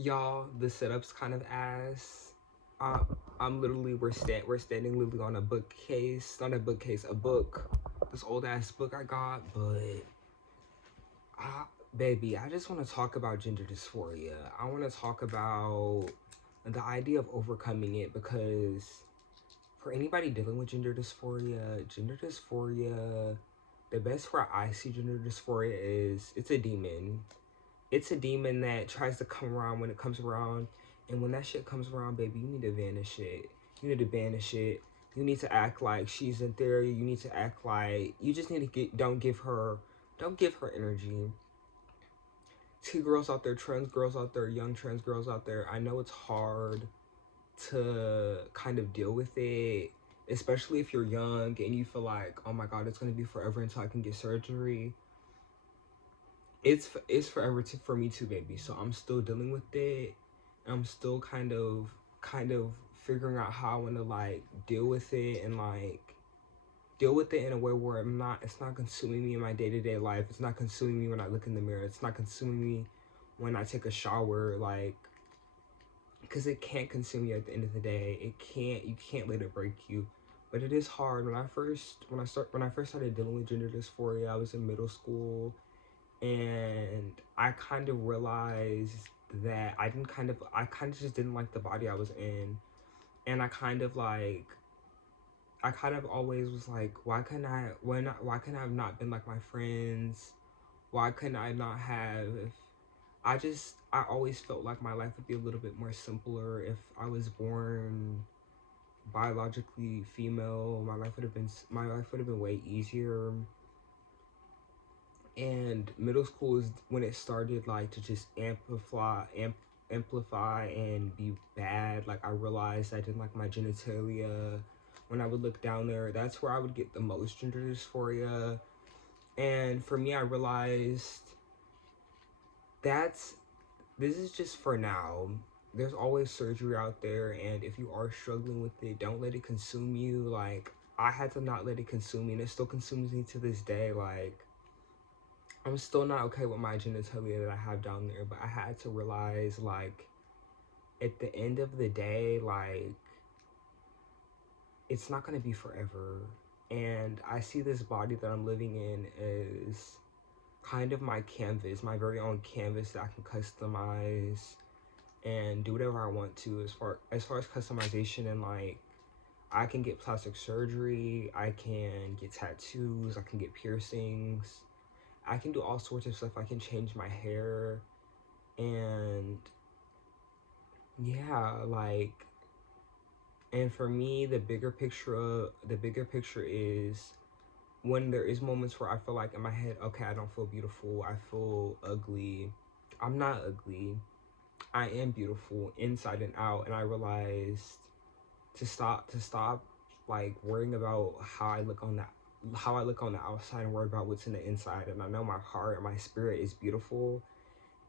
Y'all, the setup's kind of ass. Uh, I'm literally we're standing literally on a bookcase, not a bookcase, a book. This old ass book I got, but I, baby, I just want to talk about gender dysphoria. I want to talk about the idea of overcoming it because for anybody dealing with gender dysphoria, the best where I see gender dysphoria is it's a demon. It's a demon that tries to come around when it comes around. And when that shit comes around, baby, you need to vanish it. You need to banish it. You need to act like she's in theory. You need to act like you just need to don't give her energy. Two girls out there, trans girls out there, young trans girls out there. I know it's hard to kind of deal with it, especially if you're young and you feel like, oh my god, it's gonna be forever until I can get surgery. It's forever for me too, baby. So I'm still dealing with it. I'm still kind of figuring out how I want to like deal with it and like deal with it in a way where it's not consuming me in my day-to-day life. It's not consuming me when I look in the mirror. It's not consuming me when I take a shower, like, because it can't consume you at the end of the day. You can't let it break you. But it is hard. When I first started dealing with gender dysphoria, I was in middle school, and I kind of realized that I kind of just didn't like the body I was in. And I kind of always was like, why couldn't I have not been like my friends? Why couldn't I not have, I always felt like my life would be a little bit more simpler if I was born biologically female. My life would have been way easier. And middle school is when it started like to just amplify and be bad. Like I realized I didn't like my genitalia. When I would look down there, that's where I would get the most gender dysphoria. And for me, I realized that's this is just for now. There's always surgery out there, and if you are struggling with it, don't let it consume you. Like I had to not let it consume me, and it still consumes me to this day. Like I'm still not okay with my genitalia that I have down there, but I had to realize, like, at the end of the day, like, it's not gonna be forever. And I see this body that I'm living in as kind of my canvas, my very own canvas that I can customize and do whatever I want to as far as customization. And like I can get plastic surgery, I can get tattoos, I can get piercings, I can do all sorts of stuff. I can change my hair. And yeah, like, and for me the bigger picture is when there is moments where I feel like in my head, okay, I don't feel beautiful, I feel ugly. I'm not ugly. I am beautiful inside and out. And I realized to stop like worrying about how I look on the outside and worry about what's in the inside. And I know my heart and my spirit is beautiful,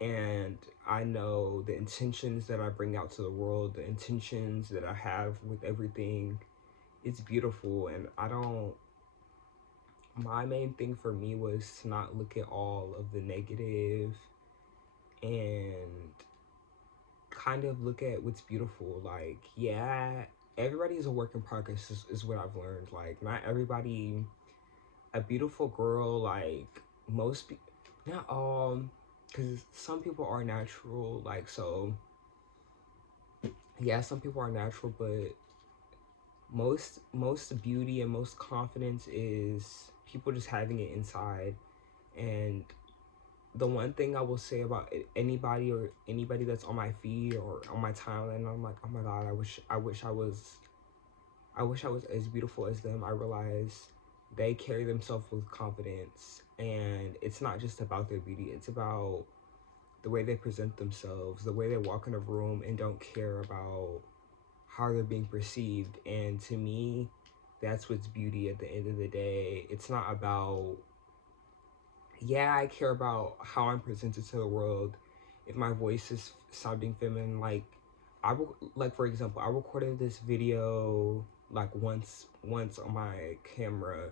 and I know the intentions that I bring out to the world, the intentions that I have with everything, it's beautiful. And my main thing for me was to not look at all of the negative and kind of look at what's beautiful. Like, yeah, everybody is a work in progress, is what I've learned. Like, not everybody, a beautiful girl, like, not all, because some people are natural, like, so yeah, some people are natural, but most beauty and most confidence is people just having it inside. And the one thing I will say about anybody that's on my feed or on my timeline, I'm like, oh my god, I wish I was as beautiful as them. I realize they carry themselves with confidence, and it's not just about their beauty, it's about the way they present themselves, the way they walk in a room and don't care about how they're being perceived. And to me, that's what's beauty at the end of the day. It's not about, yeah, I care about how I'm presented to the world. If my voice is sounding feminine, like like for example, I recorded this video like once on my camera.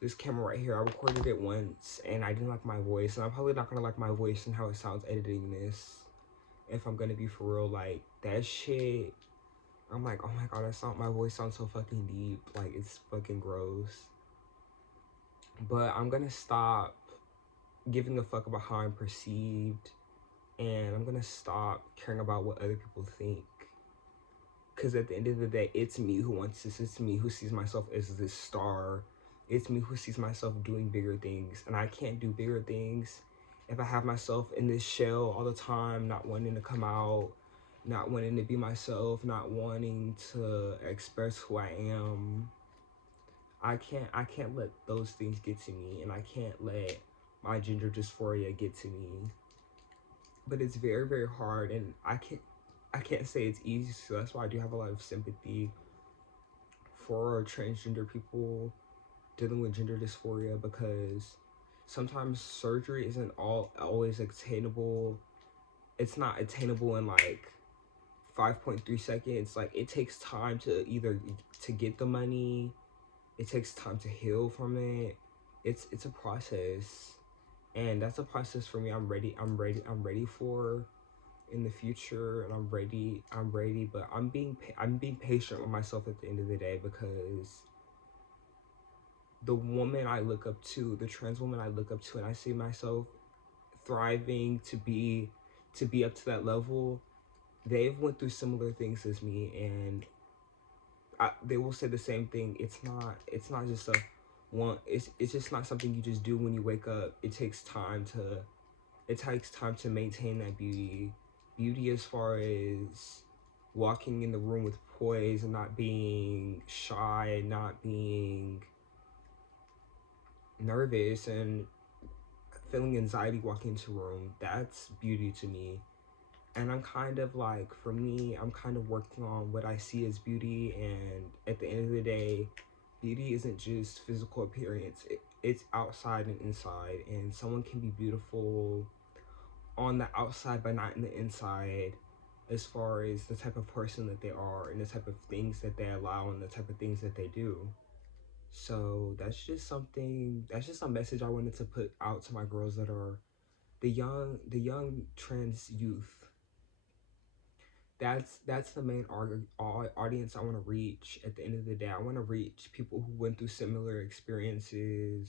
This camera right here, I recorded it once and I didn't like my voice, and I'm probably not gonna like my voice and how it sounds editing this. if I'm gonna be for real. Like, that shit, I'm like, oh my god, my voice sounds so fucking deep. Like, it's fucking gross. But I'm gonna stop giving a fuck about how I'm perceived, and I'm gonna stop caring about what other people think. Because at the end of the day, it's me who wants this. It's me who sees myself as this star. It's me who sees myself doing bigger things. And I can't do bigger things if I have myself in this shell all the time, not wanting to come out, not wanting to be myself, not wanting to express who I am. I can't let those things get to me, and I can't let my gender dysphoria get to me. But it's very, very hard, and I can't say it's easy, so that's why I do have a lot of sympathy for transgender people dealing with gender dysphoria, because sometimes surgery isn't always attainable. It's not attainable in like 5.3 seconds. Like, it takes time to either to get the money, it takes time to heal from it. It's a process, and that's a process for me. I'm ready for in the future, and I'm ready, but I'm being patient with myself at the end of the day, because the woman I look up to, the trans woman I look up to, and I see myself thriving to be up to that level, they've went through similar things as me, and they will say the same thing. It's not just a one. It's just not something you just do when you wake up. It takes time to maintain that beauty as far as walking in the room with poise and not being shy and not being nervous and feeling anxiety walking into a room. That's beauty to me. And I'm kind of like, for me, I'm kind of working on what I see as beauty. And at the end of the day, beauty isn't just physical appearance. It's outside and inside. And someone can be beautiful on the outside but not in the inside, as far as the type of person that they are and the type of things that they allow and the type of things that they do. So that's just a message I wanted to put out to my girls that are the young trans youth. That's the main audience I want to reach. At the end of the day, I want to reach people who went through similar experiences.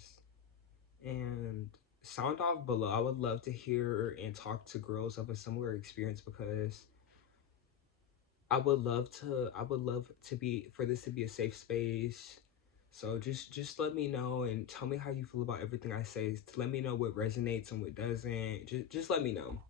And sound off below. I would love to hear and talk to girls of a similar experience, because I would love to be for this to be a safe space. So just let me know and tell me how you feel about everything I say. Let me know what resonates and what doesn't. Just let me know.